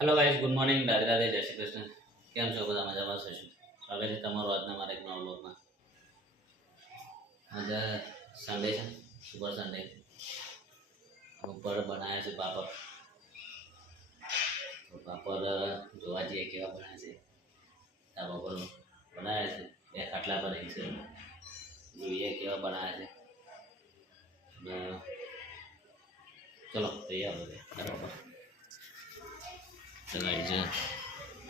Hello guys, good morning, Radhe Radhe, જય શ્રી કૃષ્ણ. કેમ છો? બધા મજામાં છો? સ્વાગત છે તમારું આજના મારા એક નવા વ્લોગમાં. આજે સન્ડે છે, સુપર સન્ડે. ઉપર બનાવ્યા છે પાપડ. તો પાપડ જોવા જઈએ કેવા બનાવે છે. આ પાપડ બનાવ્યા છે, બે ખાટલા પર છે. જોઈએ કેવા બનાવે છે. ચલો તૈયાર हो गया बराबर. તો ગાઈસ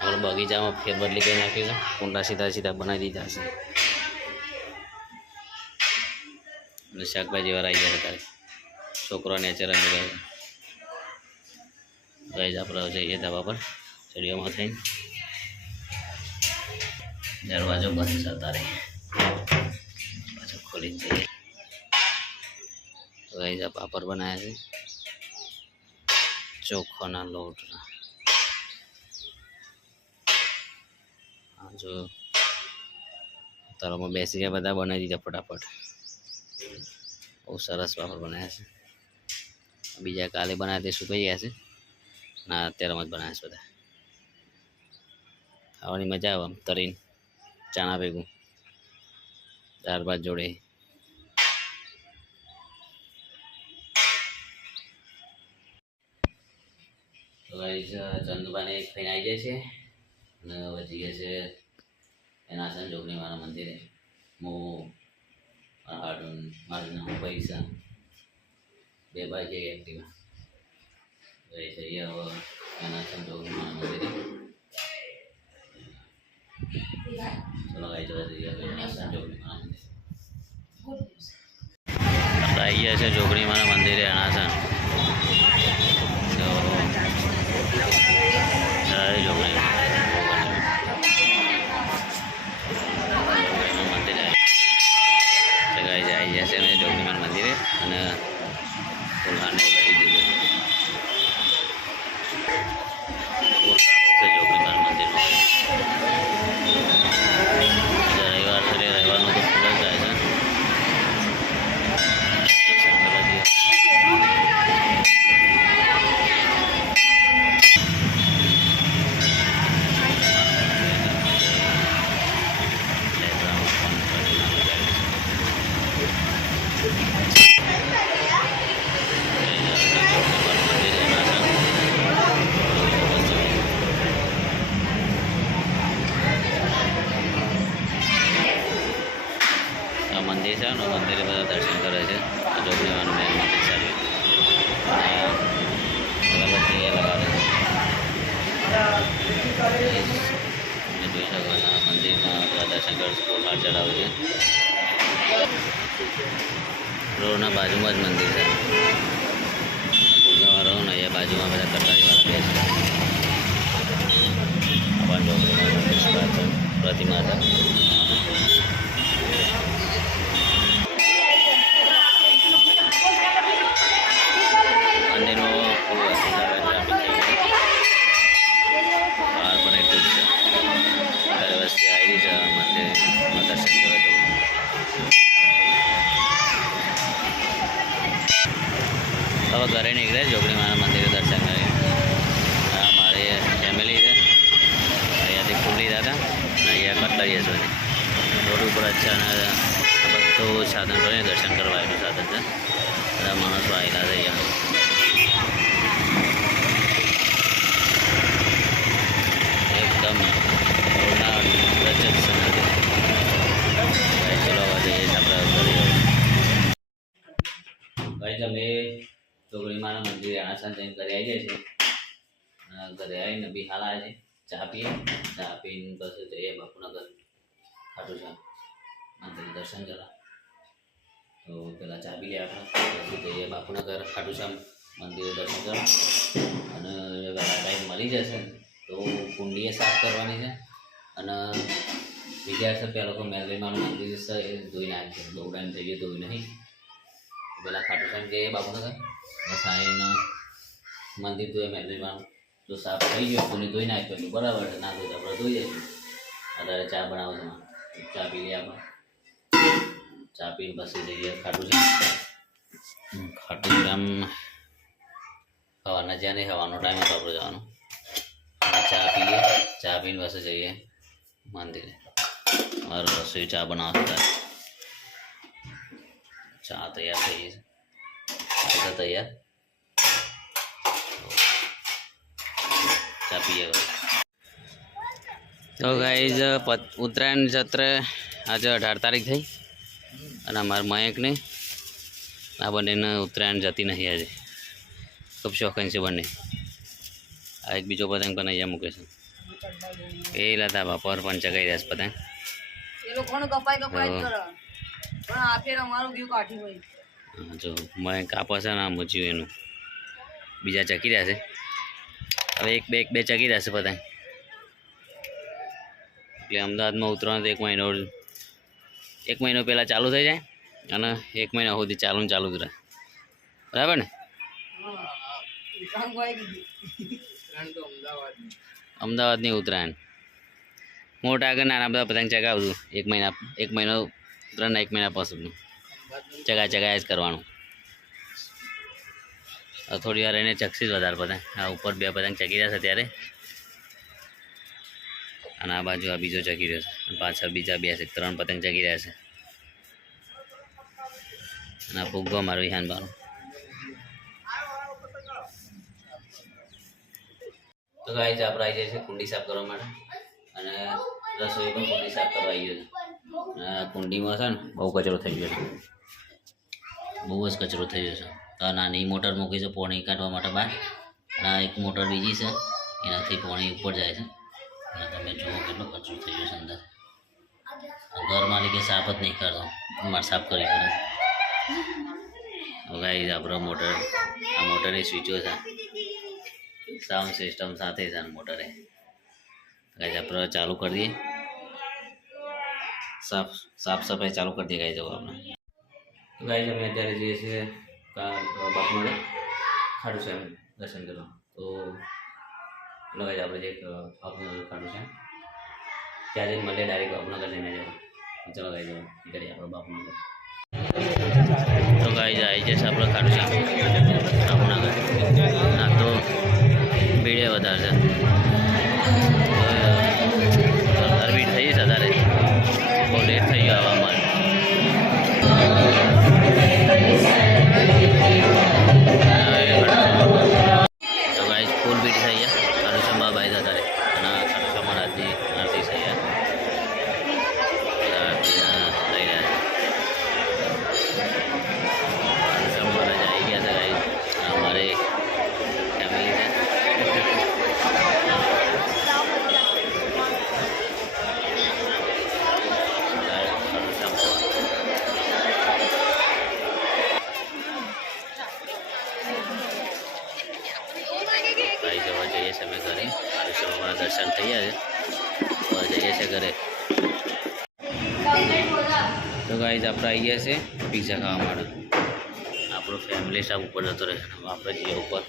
આપણે બગીચામાં ફેરબદલી કરી નાખી છે. કુંડા સીધા સીધા બનાવી દીધા છે અને શાકભાજી વાળા આવી ગયા હતા. છોકરો નેચર અંદર ગયો. ગાઈસ આપણે જઈએ ધાબા પર સ્ટુડિયોમાં થઈને. દરવાજો બંધ છે તારે પાછો ખોલી જઈએ. તો ગાઈસ આ પાપડ બનાવ્યા છે ચોખાના લોટના. जो तारों बेसी गया बता बनाई दीजा फटाफट. बहुत सरस पापड़ बनाया है. बीजा काले बनाते सुकाई गया है ना अत्यारे मत बनाया बता. खावानी मजा आवे तरीन चाना भेगू दाल भात जोड़े. तो गाइस चंदुबा ने एक फैन आई जाए छे અને વધી ગયા છે એના આસન જોગણી મારા મંદિરે. હું હાડું મારું નામ પૈસા બે ભાઈ જઈ એક્ટિવા ગઈ જઈએ હવે એના આસન જોગણી મારા મંદિરે. ચલો ગાઈ જોવા જઈએ આસન જોગણી મારા મંદિરે. આવી ગયા છે જોગણી મારા મંદિરે અનાસન. તો જય જોગણી जैसे मैं जोगीमान मंदिर है અને ફૂલહારને કરી દીધું. ફૂલ છે જોગીમાન મંદિરમાં. રવિવાર છે, રવિવારનું તો ફૂલ જ જાય છે. મંદિર છે ને મંદિરે બધા દર્શન કરે છે. જોગણીવાનું મેન મંદિર ચાલ્યું અને અગરબત્તી લગાવે છે. જોઈ શકો છો મંદિરમાં બધા દર્શન કરે છે. ફૂલહાર ચડાવે છે. રોડના બાજુમાં જ મંદિર છે. પૂજાવાળો ને એ બાજુમાં બધા કટારીવાળા બેસે. આપણા જોગણીમાં પ્રતિમા હતા. હવે ઘરે નીકળે જોગણી મારા મંદિરે દર્શન કરી. મારી ફેમિલી છે અહીંયાથી ફૂલ લીધા હતા અને અહીંયા કટલાઈએ છે. રોડ ઉપર અચ્છા બધું સાધન કરીને દર્શન કરવા આવેલું સાધન છે. બધા માણસો આવેલા છે અહીંયા. એકદમ રોડના પ્રચેક્શન હતી. ચલો જઈએ આપણે ભાઈ તમે જોગણી મારા મંદિરે આસન જઈને ઘરે આવી જાય છે. ઘરે આવીને બી હાલ આવે છે. ચા પીએ. ચા પીને પછી જઈએ બાપુનગર ખાટું છે મંદિર દર્શન કરવા. તો પેલા ચા પી લે આપણે પછી જઈએ બાપુનગર ખાટું શ્યામ મંદિરે દર્શન કરવા. અને ટાઈમ મળી જશે તો કુંડીએ સાફ કરવાની છે. અને બીજા છે પહેલાં તો મેલરીમાનું મંદિર છે એ ધોઈ નાખે. બહુ ટાઈમ થઈ ગયો ધોઈ નહીં. પેલા ખાટું શ્યામ જઈએ બાપુનગર સાઈન મંદિર તો મેલરીમાનું જો સાફ થઈ ગયો કોને ધોઈ નાખ્યો એટલું બરાબર છે. ના ધોઈ તો આપણે ધોઈ જઈશું. અત્યારે ચા બનાવો છે. ચા પી લઈએ આપણે. ચા પીને પછી જઈએ ખાટું શ્યામ. ખાટું શ્યામ હવાના જ્યાં નહીં હવાનો ટાઈમ હતો આપણે જવાનો. पीने बस चाहिए मंदिर और रसोई चा बना होता है चा तैयार થઈ છે તૈયાર ચા પીએ તો ગાઈઝ ઉત્તરાયણ ચત્ર આજે 18 તારીખ થઈ અને અમારા મયંકને આ બંનેને ઉત્તરાયણ જતી નહીં આજે ખૂબ શોખીન છે બંને આ એક બીજો પતંગ પણ અહીંયા મૂકે છે એ લાતા બાપર પણ ચગાઈ રહ્યા છે પતંગ એ લોકોને કપાઈ કપાઈ કરે પણ આ ફેર અમારું ગયું કાઠી હોય જો મયંક કાપે છે ને આ મચ્યું એનું બીજા ચકી રહ્યા છે હવે એક બે ચકી રહ્યા છે પતંગ એટલે અમદાવાદમાં ઉતરવાનું તો એક મહિનો પહેલાં ચાલુ થઈ જાય અને એક મહિના સુધી ચાલુ જ રહે બરાબર ને અમદાવાદની ઉત્તરાયણ મોટા આગળ નાના બધા પતંગ ચગાવતું એક મહિનો ઉત્તરાયણ એક મહિના પાછું ચગાય જ કરવાનું થોડી વાર એને ચકસી જ વધારે પતંગ આ ઉપર બે પતંગ ચગી રહ્યા છે ત્યારે અને આ બાજુ આ બીજો ચગી રહ્યો છે પાછળ બીજા બે છે 3 પતંગ ચગી રહ્યા છે અને આ ફુગ્ગો મારો વિહાન બારો તો ગાઈસ આપણે આવી જાય છે કુંડી સાફ કરવા માટે અને રસોઈ પણ કુંડી સાફ કરવા આવી ગયો છે આ કુંડીમાં છે ને બહુ કચરો થઈ ગયો છે બહુ જ કચરો થઈ ગયો છે તો નાની મોટર મૂકી છે પાણી કાઢવા માટે બહાર અને આ એક મોટર બીજી છે એનાથી પાણી ઉપર જાય છે અને તમે જુઓ કેટલો કચરો થઈ ગયો છે અંદર ઘર માલિકે સાફ જ નહીં કરતો મારે સાફ કરવી પડે હવે ગાઈસ આપણો આ મોટરની સ્વિચો છે સાઉન્ડ સિસ્ટમ સાથે છે મોટરે ગાઈસ આપણે ચાલુ કરી દઈએ સાફ સફાઈ ચાલુ કરી દઈએ ગાઈસ જવા આપણે ગાઈસ અમે અત્યારે જઈએ છીએ બાપુનગર ખાટુ શ્યામ દર્શન કરવા તો ગાઈસ આપણે જે બાપુનગર ખાટુ શ્યામ ત્યાં જઈને મળીએ ડાયરેક્ટ બાપુનગર જઈને જવા ચલો ગાઈસ જવા નીકળીએ આપણે બાપુનગર તો ગાઈસ આવી જશે આપણે ખાટુ શ્યામ બાપુનગર હા તો ભીડે વધારે છે ભીડ થઈ છે વધારે બહુ લેટ થઈ ગયો આવવામાં તો ગાઈસ ફૂલ ભીડ થઈ ગયા ખાટુશ્યામ બાબાઈ અત્યારે અને ખાટુશ્યામ મહારાજની આરતી થઈ ગયા લઈ રહ્યા છે ખાટુશ્યામ મહારાજ આવી ગયા છે ગાઈસ અમારે ફેમિલી છે અમે ઘરે ખાટુશ્યામના દર્શન થઈ ગયા છે તો જઈએ છીએ ઘરે તો ગાઈઝ આપણે આવી ગયા છે પિઝા ખાવા માટે આપણો ફેમિલી સ્ટાફ ઉપર જતો રહે આપણે જઈએ ઉપર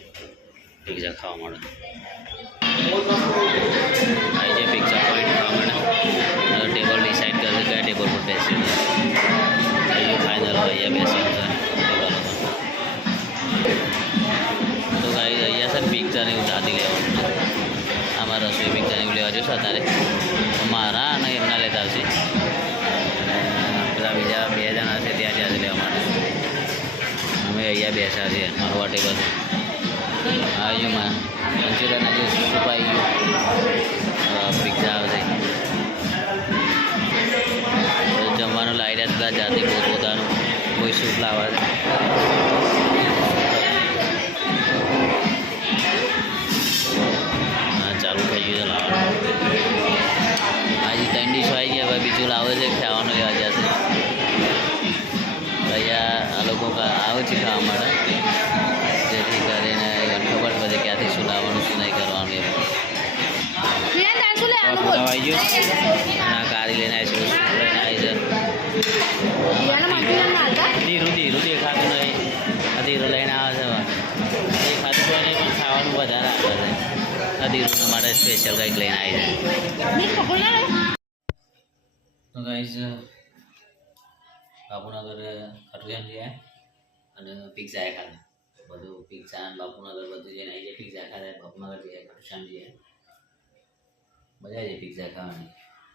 પિઝા ખાવા માટે આવી જાય પિઝા પોઈન્ટ ખાવા માટે ટેબલ ડિસાઈડ કરશે કયા ટેબલ પર બેસી ફાઇનલ હોય અહીંયા બેસવાનું તો ગાઈઝ અહીંયા છે ને પિઝાને એવું દાદી લેવાનું અમારા રસોઈ પિઝાને એવું લેવા જશે અત્યારે મારા અને એમના લેતા આવશે પેલા બીજા 2 જણા છે ત્યાં જશે લેવા માટે અમે અહીંયા બેસ્યા છીએ મારું આ ટેબલ આવી ગયું મંચુરિયન જે સૂપ આવી ગયું પિઝા આવશે જમવાનું લાવી રહ્યા હતા જાતે પોતાનું કોઈ સૂપ લાવવા ચાલુ થઈ ગયું લાવવાનું આજે 3 ડીશો આવી ગયા હવે બીજું લાવે છે ખાવાનું લેવા જશે અહીંયા આ લોકો આવે છે ખાવા માટે જેથી કરીને ખબર પડે ક્યાંથી શું લાવવાનું શું નહીં કરવાનું એ આવી ગયું અને કારી લઈને આવી છે લઈને આવી છે ધીરું ખાતું નહીં ધીરું લઈને આવે છે એ ખાતું કોઈ નહીં પણ ખાવાનું વધારે આવે છે ધીરુના માટે સ્પેશિયલ કંઈક લઈને આવી જાય તો ગાઈઝ બાપુનગર ખાટુશ્યામ ગયા અને પિઝા ખાધા બધું પિઝા બાપુનગર બધું જઈને આવી જાય પિઝા ખાધા બાપુનગર જઈએ ખાટુશ્યામ જઈએ મજા આવી પિઝા ખાવાની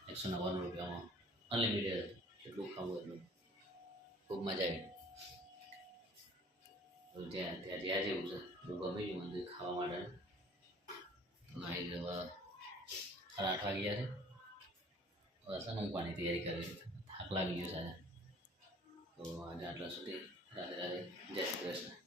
199 રૂપિયામાં અનલિમિટેડ જેટલું ખાવું એટલું ખૂબ મજા આવી તો ત્યાં જ્યાં જેવું છે બહુ ગમી ગયું મને ખાવા માટે નાઈ હવે 8:30 વાગ્યા છે હવે છે ને ઊંઘવાની તૈયારી કરવી થાક લાગી ગયો છે તો આજે આટલા સુધી રાધે રાધે જય શ્રી કૃષ્ણ